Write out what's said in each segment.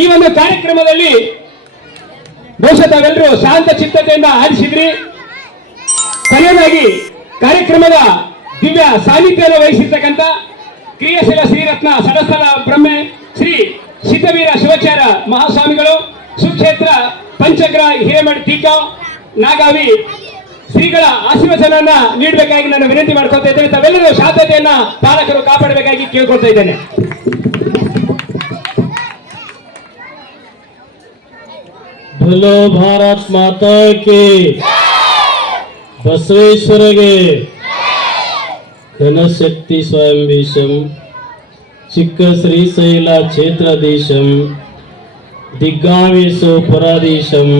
ಈ ಒಂದು ಕಾರ್ಯಕ್ರಮದಲ್ಲಿ ಬಹುಶಃ ತಾವೆಲ್ಲರೂ ಶಾಂತ ಚಿತ್ತತೆಯಿಂದ ಆಲಿಸಿದ್ರಿ. ಕೊನೆಯದಾಗಿ ಕಾರ್ಯಕ್ರಮದ ದಿವ್ಯ ಸಾನ್ನಿಧ್ಯವನ್ನು ವಹಿಸಿರ್ತಕ್ಕಂಥ ಕ್ರಿಯಾಶೀಲ ಶ್ರೀರತ್ನ ಸಡಸ್ಥಲ ಬ್ರಹ್ಮೆ ಶ್ರೀ ಸಿದ್ಧವೀರ ಶಿವಾಚಾರ್ಯ ಮಹಾಸ್ವಾಮಿಗಳು ಸುಕ್ಷೇತ್ರ ಪಂಚಗ್ರ ಹಿರೇಮಠ ತೀಕ ನಾಗಾವಿ ಶ್ರೀಗಳ ಆಶೀರ್ವಚನವನ್ನ ನೀಡಬೇಕಾಗಿ ನಾನು ವಿನಂತಿ ಮಾಡ್ಕೊತಾ ಇದ್ದೇನೆ. ತಾವೆಲ್ಲರೂ ಶಾಂತತೆಯನ್ನ ಪಾಲಕರು ಕಾಪಾಡಬೇಕಾಗಿ ಕೇಳ್ಕೊಳ್ತಾ ಇದ್ದೇನೆ. बोलो भारत माता के बसवेश्वरगे घनशक्ति स्वयं विषम चिक्क श्रीशैल क्षेत्रधीशम दिग्गावेशो ಪರಾಧೀಶಂ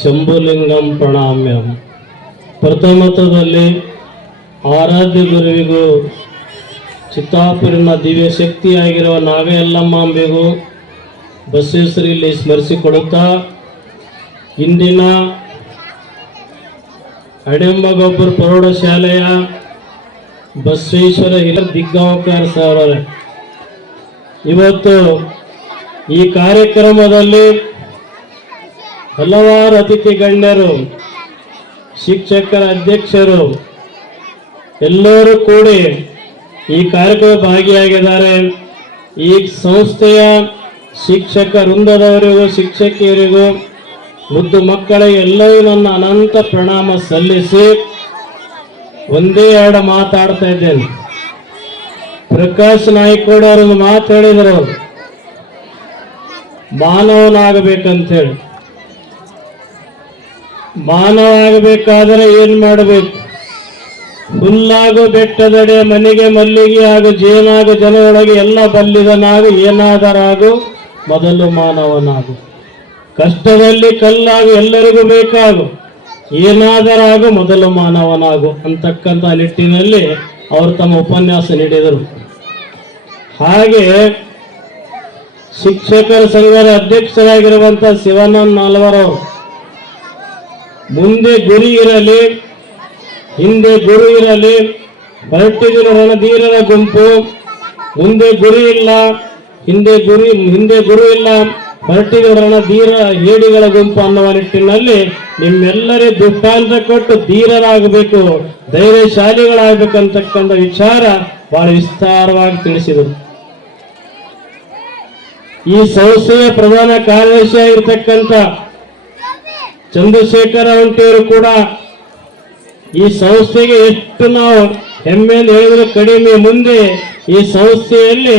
ಶಂಭುಲಿಂಗಂ ಪ್ರಣಾಮ್ಯಂ. ಪ್ರಥಮತದಲ್ಲಿ ಆರಾಧ್ಯ ಗುರುವಿಗೂ ಚಿತ್ತಾಪುರಿನ ದಿವ್ಯ ಶಕ್ತಿಯಾಗಿರುವ ನಾಗಯಲ್ಲಮ್ಮಾಂಬೆಗೂ ಬಸವೇಶ್ವರಲ್ಲಿ ಸ್ಮರಿಸಿಕೊಡುತ್ತಾ ಇಂದಿನ ಅಡೆಂಬಗೊಬ್ಬರ ಪ್ರೌಢಶಾಲೆಯ ಬಸವೇಶ್ವರ ಹಿರಿಯ ದಿಗ್ಗಾಂವಕರ್ ಸರ್ ಇವತ್ತು ಈ ಕಾರ್ಯಕ್ರಮದಲ್ಲಿ ಹಲವಾರು ಅತಿಥಿ ಗಣ್ಯರು, ಶಿಕ್ಷಕರ ಅಧ್ಯಕ್ಷರು ಎಲ್ಲರೂ ಕೂಡಿ ಈ ಕಾರ್ಯಕ್ರಮ ಭಾಗಿಯಾಗಿದ್ದಾರೆ. ಈ ಸಂಸ್ಥೆಯ ಶಿಕ್ಷಕ ವೃಂದದವರಿಗೂ ಶಿಕ್ಷಕಿಯರಿಗೂ ಮುದ್ದು ಮಕ್ಕಳಿಗೆ ಎಲ್ಲವೂ ನನ್ನ ಅನಂತ ಪ್ರಣಾಮ ಸಲ್ಲಿಸಿ ಒಂದೇ ಎರಡು ಮಾತಾಡ್ತಾ ಇದ್ದೇನೆ. ಪ್ರಕಾಶ್ ನಾಯ್ಕೋಡ್ ಅವರೊಂದು ಮಾತು ಹೇಳಿದರು, ಮಾನವನಾಗಬೇಕಂತೇಳಿ. ಮಾನವ ಆಗಬೇಕಾದರೆ ಏನ್ ಮಾಡಬೇಕು? ಹುಲ್ಲಾಗು ಬೆಟ್ಟದಡೆ ಮನೆಗೆ ಮಲ್ಲಿಗೆ ಹಾಗೂ ಜೇನಾಗು ಜನರೊಳಗೆ ಎಲ್ಲ ಬಲ್ಲಿದನಾಗು ಏನಾದರಾಗು ಮೊದಲು ಮಾನವನಾಗು. ಕಷ್ಟದಲ್ಲಿ ಕಲ್ಲಾಗು ಎಲ್ಲರಿಗೂ ಬೇಕಾಗು ಏನಾದರಾಗು ಮೊದಲು ಮಾನವನಾಗು ಅಂತಕ್ಕಂಥ ನಿಟ್ಟಿನಲ್ಲಿ ಅವರು ತಮ್ಮ ಉಪನ್ಯಾಸ ನೀಡಿದರು. ಹಾಗೆ ಶಿಕ್ಷಕರ ಸಂಘದ ಅಧ್ಯಕ್ಷರಾಗಿರುವಂತ ಶಿವಾನಂದ ನಾಲ್ವರವರು ಮುಂದೆ ಗುರಿ ಇರಲಿ ಹಿಂದೆ ಗುರು ಇರಲಿ, ಹೊರಟಿದ್ರು ರಣಧೀರರ ಗುಂಪು, ಮುಂದೆ ಗುರಿ ಇಲ್ಲ ಹಿಂದೆ ಗುರು ಇಲ್ಲ, ಹೊರಟಿದ್ರು ರಣಧೀರ ಹೇಡಿಗಳ ಗುಂಪು ಅನ್ನುವ ನಿಟ್ಟಿನಲ್ಲಿ ನಿಮ್ಮೆಲ್ಲರೇ ದುಷ್ಟಾಂತ ಕೊಟ್ಟು ಧೀರರಾಗಬೇಕು, ಧೈರ್ಯಶಾಲಿಗಳಾಗಬೇಕಂತಕ್ಕಂಥ ವಿಚಾರ ಬಹಳ ವಿಸ್ತಾರವಾಗಿ ತಿಳಿಸಿದರು. ಈ ಸಂಸ್ಥೆಯ ಪ್ರಧಾನ ಕಾರ್ಯದರ್ಶಿಯಾಗಿರ್ತಕ್ಕಂಥ ಚಂದ್ರಶೇಖರ ಹೊಂಟಿಯವರು ಕೂಡ ಈ ಸಂಸ್ಥೆಗೆ ಎಷ್ಟು ನಾವು ಹೆಮ್ಮೆಯನ್ನು ಹೇಳಿದ್ರೆ ಕಡಿಮೆ. ಮುಂದೆ ಈ ಸಂಸ್ಥೆಯಲ್ಲಿ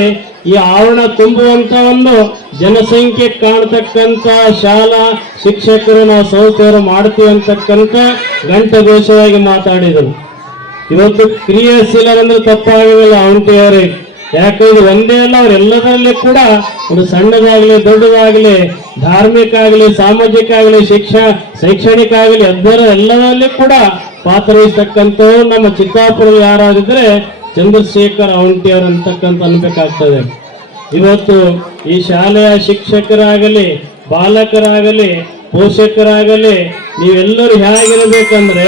ಈ ಆವರಣ ತುಂಬುವಂತ ಒಂದು ಜನಸಂಖ್ಯೆ ಕಾಣತಕ್ಕಂತ ಶಾಲಾ ಶಿಕ್ಷಕರು ನಾವು ಸಂಸ್ಥೆಯವರು ಮಾಡ್ತೀವಿ ಅಂತಕ್ಕಂಥ ಘಂಟಘೋಷವಾಗಿ ಮಾತಾಡಿದರು. ಇವತ್ತು ಕ್ರಿಯಾಶೀಲರಂದ್ರೆ ತಪ್ಪಾಗಿಲ್ಲ ಹೊಂಟಿಯವರೇ. ಯಾಕಂದ್ರೆ ಒಂದೇ ಅಲ್ಲ, ಅವರೆಲ್ಲದರಲ್ಲಿ ಕೂಡ ಒಂದು ಸಣ್ಣದಾಗಲಿ ದೊಡ್ಡದಾಗಲಿ, ಧಾರ್ಮಿಕ ಆಗಲಿ ಸಾಮಾಜಿಕ ಆಗಲಿ ಶೈಕ್ಷಣಿಕ ಆಗಲಿ ಎಲ್ಲದರಲ್ಲಿ ಕೂಡ ಪಾತ್ರ ವಹಿಸ್ತಕ್ಕಂಥವ್ರು ನಮ್ಮ ಚಿತ್ತಾಪುರ ಯಾರಾಗಿದ್ರೆ ಚಂದ್ರಶೇಖರ್ ಅವಂಟಿಯವರು ಅಂತಕ್ಕಂಥ ಅನ್ಬೇಕಾಗ್ತದೆ. ಇವತ್ತು ಈ ಶಾಲೆಯ ಶಿಕ್ಷಕರಾಗಲಿ ಬಾಲಕರಾಗಲಿ ಪೋಷಕರಾಗಲಿ ನೀವೆಲ್ಲರೂ ಹೇಗಿರ್ಬೇಕಂದ್ರೆ,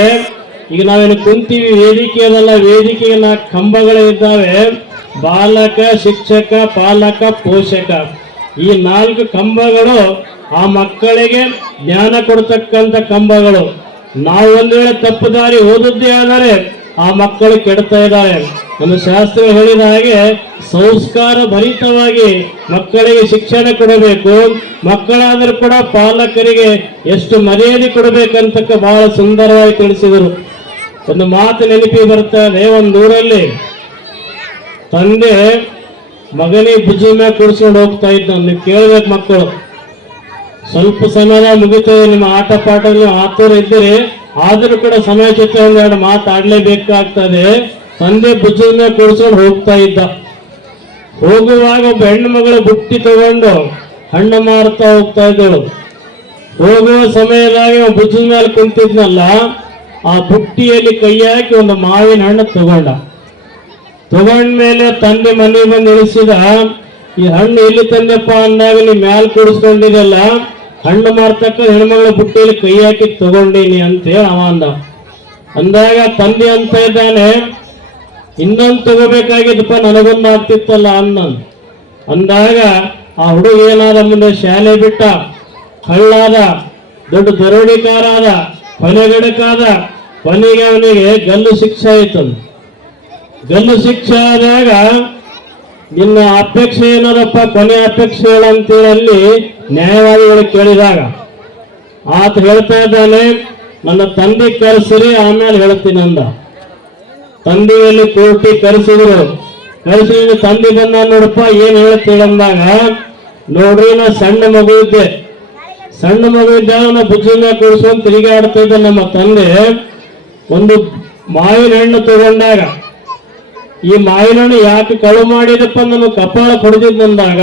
ಈಗ ನಾವೇನು ಕುಂತೀವಿ ವೇದಿಕೆ ಅದಲ್ಲ, ವೇದಿಕೆಗೆ 4 ಕಂಬಗಳು ಇದ್ದಾವೆ. ಬಾಲಕ, ಶಿಕ್ಷಕ, ಪಾಲಕ, ಪೋಷಕ. ಈ 4 ಕಂಬಗಳು ಆ ಮಕ್ಕಳಿಗೆ ಜ್ಞಾನ ಕೊಡ್ತಕ್ಕಂಥ ಕಂಬಗಳು. ನಾವು ಒಂದು ವೇಳೆ ತಪ್ಪು ದಾರಿ ಓದದ್ದೇ ಆದರೆ ಆ ಮಕ್ಕಳು ಕೆಡ್ತಾ ಇದ್ದಾರೆ. ನಮ್ಮ ಶಾಸ್ತ್ರ ಹೇಳಿದ ಹಾಗೆ ಸಂಸ್ಕಾರ ಭರಿತವಾಗಿ ಮಕ್ಕಳಿಗೆ ಶಿಕ್ಷಣ ಕೊಡಬೇಕು. ಮಕ್ಕಳಾದರೂ ಕೂಡ ಪಾಲಕರಿಗೆ ಎಷ್ಟು ಮರ್ಯಾದೆ ಕೊಡಬೇಕಂತಕ್ಕ ಬಹಳ ಸುಂದರವಾಗಿ ತಿಳಿಸಿದರು. ಒಂದು ಮಾತು ನೆನಪಿ ಬರ್ತಾ ಇದೆ. ಒಂದು ಊರಲ್ಲಿ ತಂದೆ ಮಗನಿಗೆ ಭುಜಿ ಮೇಲೆ ಕೂಡಿಸ್ಕೊಂಡು ಹೋಗ್ತಾ ಇದ್ದ. ನೀವು ಕೇಳ್ಬೇಕು, ಮಕ್ಕಳು ಸ್ವಲ್ಪ ಸಮಯ ಮುಗಿತದೆ, ನಿಮ್ಮ ಆಟ ಪಾಠ ನೀವು ಆತುರ ಇದ್ದೀರಿ, ಆದರೂ ಕೂಡ ಸಮಯ ಜೊತೆ ಒಂದೆರಡು ಮಾತಾಡ್ಲೇಬೇಕಾಗ್ತದೆ. ತಂದೆ ಭುಜದ ಮೇಲೆ ಕೂಡಿಸ್ಕೊಂಡು ಹೋಗ್ತಾ ಇದ್ದ. ಹೋಗುವಾಗ ಒಬ್ಬ ಹೆಣ್ಣು ಮಗಳು ಬುಟ್ಟಿ ತಗೊಂಡು ಹಣ್ಣು ಮಾರ್ತಾ ಹೋಗ್ತಾ ಇದ್ದಳು. ಹೋಗುವ ಸಮಯದಾಗ ಭುಜದ ಮೇಲೆ ಕುಂತಿದ್ನಲ್ಲ, ಆ ಬುಟ್ಟಿಯಲ್ಲಿ ಕೈ ಹಾಕಿ ಒಂದು ಮಾವಿನ ಹಣ್ಣು ತಗೊಂಡ್ಮೇಲೆ ತಂದೆ ಮನೆಗೆ ಬಂದು ಇಳಿಸಿದ. ಈ ಹಣ್ಣು ಎಲ್ಲಿ ತಂದೆಪ್ಪ ಅಂದಾಗ ನೀ ಮ್ಯಾಲ ಕೂಡಿಸ್ಕೊಂಡಿದೆಲ್ಲ, ಹಣ್ಣು ಮಾರ್ತಕ್ಕ ಹೆಣ್ಮಗಳ ಬುಟ್ಟಿಯಲ್ಲಿ ಕೈ ಹಾಕಿ ತಗೊಂಡೀನಿ ಅಂತ ಹೇಳಿ ಅವ ಅಂದಾಗ ತಂದೆ ಅಂತ ಇದ್ದಾನೆ, ಇನ್ನೊಂದು ತಗೋಬೇಕಾಗಿದ್ದಪ್ಪ ನನಗೊಂದು ಆಗ್ತಿತ್ತಲ್ಲ ಅಂದಾಗ ಆ ಹುಡುಗ ಏನಾದ ಮುಂದೆ ಶಾಲೆ ಬಿಟ್ಟ, ಕಳ್ಳಾದ, ದೊಡ್ಡ ದರೋಡಿಕಾರ ಆದ, ಕೊಲೆಗಡಕಾದ, ಕೊನೆಗೆ ಅವನಿಗೆ ಗಲ್ಲು ಶಿಕ್ಷೆ ಆಯಿತು. ಗಲ್ಲು ಶಿಕ್ಷೆ ಆದಾಗ ನಿನ್ನ ಅಪೇಕ್ಷೆ ಏನದಪ್ಪ, ಕೊನೆ ಅಪೇಕ್ಷೆ ಹೇಳಂತೇಳಿ ನ್ಯಾಯವಾದಿಗಳು ಕೇಳಿದಾಗ ಆತ ಹೇಳ್ತಾ ಇದ್ದಾನೆ, ನನ್ನ ತಂದೆ ಕರೆಸಿರಿ ಆಮೇಲೆ ಹೇಳ್ತೀನಿ ಅಂದ. ತಂದೆಯಲ್ಲಿ ಕೋರ್ಟಿ ಕರೆಸಿದ್ರು. ಕರೆಸಿ ತಂದೆ ಬಂದ, ನೋಡಪ್ಪ ಏನ್ ಹೇಳ್ತೀಳಂದಾಗ, ನೋಡ್ರಿ ನಾ ಸಣ್ಣ ಮಗು ಇದ್ದೆ ನಾ ಬುಜ್ಜಿ ಮ್ಯಾಗ ಕೂರಿಸ್ಕೊಂಡು ತಿರುಗಾಡ್ತಾ ಇದ್ದ ನಮ್ಮ ತಂದೆ. ಒಂದು ಮಾವಿನ ಹಣ್ಣು ತಗೊಂಡಾಗ, ಈ ಮಾವಿನ ಹಣ್ಣು ಯಾಕೆ ಕಳು ಮಾಡಿದಪ್ಪ ನಮ್ಮ ಕಪಾಳ ಹೊಡೆದಿದ್ದಂದಾಗ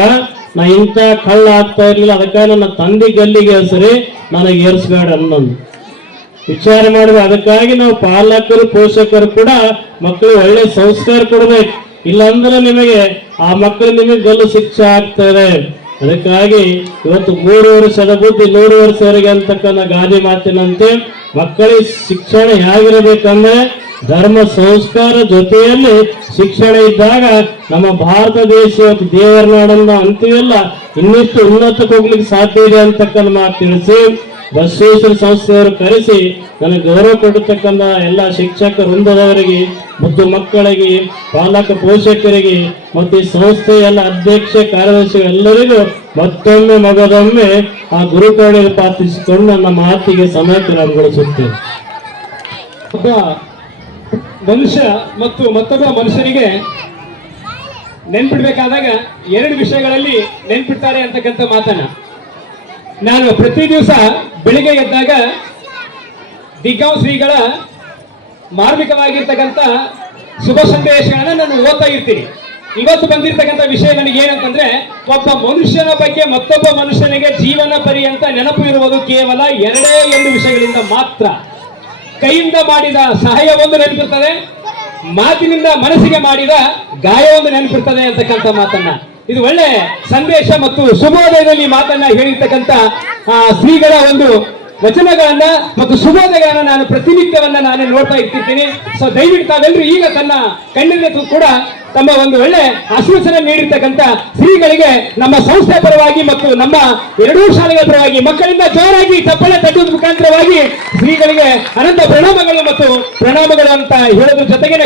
ನಾ ಇಂಥ ಕಳ್ಳ ಆಗ್ತಾ ಇರ್ಲಿಲ್ಲ, ಅದಕ್ಕಾಗಿ ನನ್ನ ತಂದೆ ಗಲ್ಲಿಗೆ ಹೆಸರಿ ನನಗೆ ಏರ್ಸ್ಬೇಡ ಅನ್ನೋದು ವಿಚಾರ ಮಾಡಿದ್ರೆ. ಅದಕ್ಕಾಗಿ ನಾವು ಪಾಲಕರು ಪೋಷಕರು ಕೂಡ ಮಕ್ಕಳು ಒಳ್ಳೆ ಸಂಸ್ಕಾರ ಕೊಡ್ಬೇಕು. ಇಲ್ಲಾಂದ್ರೆ ನಿಮಗೆ ಆ ಮಕ್ಕಳು ನಿಮಗೆ ಗಲ್ಲು ಶಿಕ್ಷೆ ಆಗ್ತಾರೆ. ಅದಕ್ಕಾಗಿ ಇವತ್ತು 3 ವರ್ಷದ ಬುದ್ಧಿ 100 ವರ್ಷವರೆಗೆ ಅಂತಕ್ಕಂಥ ಗಾದೆ ಮಾತಿನಂತೆ ಮಕ್ಕಳಿಗೆ ಶಿಕ್ಷಣ ಹೇಗಿರಬೇಕಂದ್ರೆ ಧರ್ಮ ಸಂಸ್ಕಾರ ಜೊತೆಯಲ್ಲಿ ಶಿಕ್ಷಣ ಇದ್ದಾಗ ನಮ್ಮ ಭಾರತ ದೇಶ ಇವತ್ತು ದೇವರ ನಾಡನ್ನ ಅಂತೀವಲ್ಲ, ಇನ್ನಿಷ್ಟು ಉನ್ನತಕ್ಕೆ ಹೋಗ್ಲಿಕ್ಕೆ ಸಾಧ್ಯ ಇದೆ ಅಂತಕ್ಕಂಥ ಮಾತು ತಿಳಿಸಿ ಬಸವೇಶ್ವರ ಸಂಸ್ಥೆಯವರು ಕರೆಸಿ ನನಗೆ ಗೌರವ ಕೊಡತಕ್ಕಂಥ ಎಲ್ಲ ಶಿಕ್ಷಕ ವೃಂದದವರಿಗೆ ಮತ್ತು ಮಕ್ಕಳಿಗೆ, ಪಾಲಕ ಪೋಷಕರಿಗೆ ಮತ್ತು ಈ ಸಂಸ್ಥೆಯ ಎಲ್ಲ ಅಧ್ಯಕ್ಷ ಕಾರ್ಯದರ್ಶಿ ಎಲ್ಲರಿಗೂ ಮತ್ತೊಮ್ಮೆ ಮಗದೊಮ್ಮೆ ಆ ಗುರುಕರುಣೆಯನ್ನು ಪ್ರಾರ್ಥಿಸಿಕೊಂಡು ನನ್ನ ಮಾತಿಗೆ ಸಮಯಕ್ಕೆ ನಾನು ಗೊಳಿಸುತ್ತೇನೆ. ಒಬ್ಬ ಮನುಷ್ಯ ಮತ್ತು ಮತ್ತೊಬ್ಬ ಮನುಷ್ಯನಿಗೆ ನೆನ್ಪಿಡ್ಬೇಕಾದಾಗ 2 ವಿಷಯಗಳಲ್ಲಿ ನೆನ್ಪಿಡ್ತಾರೆ ಅಂತಕ್ಕಂಥ ಮಾತನ್ನ ನಾನು ಪ್ರತಿ ದಿವಸ ಬೆಳಿಗ್ಗೆ ಎದ್ದಾಗ ದಿಗ್ಗಾಂವ್ ಶ್ರೀಗಳ ಮಾರ್ಮಿಕವಾಗಿರ್ತಕ್ಕಂಥ ಶುಭ ಸಂದೇಶಗಳನ್ನ ನಾನು ಓದ್ತಾ ಇರ್ತೀನಿ. ಇವತ್ತು ಬಂದಿರತಕ್ಕಂಥ ವಿಷಯ ನನಗೆ ಏನಂತಂದ್ರೆ, ಒಬ್ಬ ಮನುಷ್ಯನ ಬಗ್ಗೆ ಮತ್ತೊಬ್ಬ ಮನುಷ್ಯನಿಗೆ ಜೀವನ ಪರ್ಯಂತ ನೆನಪು ಇರುವುದು ಕೇವಲ 2 ವಿಷಯಗಳಿಂದ ಮಾತ್ರ. ಕೈಯಿಂದ ಮಾಡಿದ ಸಹಾಯ ಒಂದು ನೆನಪಿರ್ತದೆ, ಮಾತಿನಿಂದ ಮನಸ್ಸಿಗೆ ಮಾಡಿದ ಗಾಯ ಒಂದು ನೆನಪಿರ್ತದೆ ಅಂತಕ್ಕಂಥ ಮಾತನ್ನ, ಇದು ಒಳ್ಳೆ ಸಂದೇಶ ಮತ್ತು ಶುಭೋದಯದಲ್ಲಿ ಮಾತನ್ನ ಹೇಳಿರ್ತಕ್ಕಂಥ ಶ್ರೀಗಳ ಒಂದು ವಚನಗಳನ್ನ ಮತ್ತು ಶುಭೋದಯಗಳನ್ನ ನಾನು ಪ್ರತಿನಿತ್ಯವನ್ನ ನಾನು ನೋಡ್ತಾ ಇರ್ತಿರ್ತೀನಿ. ಸೊ ದಯವಿಟ್ಟು ತಾವೆಲ್ಲರೂ ಈಗ ತನ್ನ ಕಣ್ಣಿನ ಕೂಡ ತಮ್ಮ ಒಂದು ಒಳ್ಳೆ ಆಶ್ವಾಸನೆ ನೀಡಿರ್ತಕ್ಕಂಥ ಶ್ರೀಗಳಿಗೆ ನಮ್ಮ ಸಂಸ್ಥೆ ಪರವಾಗಿ ಮತ್ತು ನಮ್ಮ 2 ಶಾಲೆಗಳ ಪರವಾಗಿ ಮಕ್ಕಳಿಂದ ಜೋರಾಗಿ ಚಪ್ಪಳೆ ತಟ್ಟುವ ಮುಖಾಂತರವಾಗಿ ಶ್ರೀಗಳಿಗೆ ಅನಂತ ಪ್ರಣಾಮಗಳು ಮತ್ತು ಪ್ರಣಾಮಗಳು ಅಂತ ಹೇಳೋದ್ರ ಜೊತೆಗೆ